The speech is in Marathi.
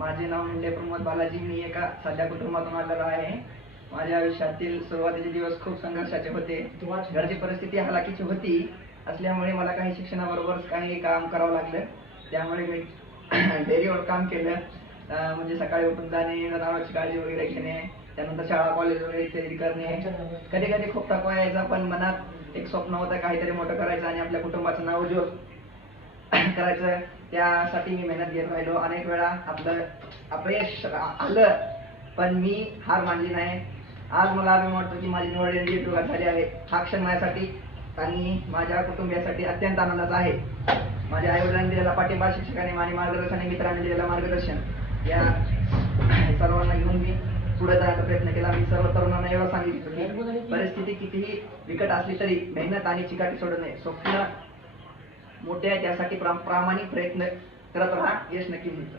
माझे नाव मुंडे प्रमोद बालाजी. मी एका साध्या कुटुंबातून आलेलो आहे. माझ्या आयुष्यातील सुरुवातीचे दिवस खूप संघर्षाचे होते. घरची परिस्थिती हलाखीची होती असल्यामुळे मला काही शिक्षणाबरोबर काही काम करावं लागलं. त्यामुळे मी डेअरीवर काम केलं. म्हणजे सकाळी उठून जाणे, जनावरांची काळजी वगैरे घेणे, त्यानंतर शाळा कॉलेज वगैरे इत्यादी करणे. कधी कधी खूप थकवा यायचा, पण मनात एक स्वप्न होतं काहीतरी मोठं करायचं आणि आपल्या कुटुंबाचं नाव उज्ज्वल करायचं. त्यासाठी मी मेहनत घेत राहिलो. अनेक वेळा आपलं अपयश आलं, पण मी हार मानली नाही. आज मला अभिमान वाटतो की माझी निवड NDA झाली आहे. हा क्षण माझ्यासाठी आणि माझ्या कुटुंबियासाठी अत्यंत आनंदाचा आहे. माझ्या आईवडिलांनी दिलेला पाठिंबा, शिक्षकांनी आणि मार्गदर्शन, मित्रांनी दिलेलं मार्गदर्शन या सर्वांना घेऊन मी पुढे जाण्याचा प्रयत्न केला. मी सर्व तरुणांना एवढं सांगितलं की परिस्थिती कितीही बिकट असली तरी मेहनत आणि चिकाटी सोडू नये. स्वप्न मोठे आहे, त्यासाठी प्रामाणिक प्रयत्न करत राहा, यश नक्की मिळतं.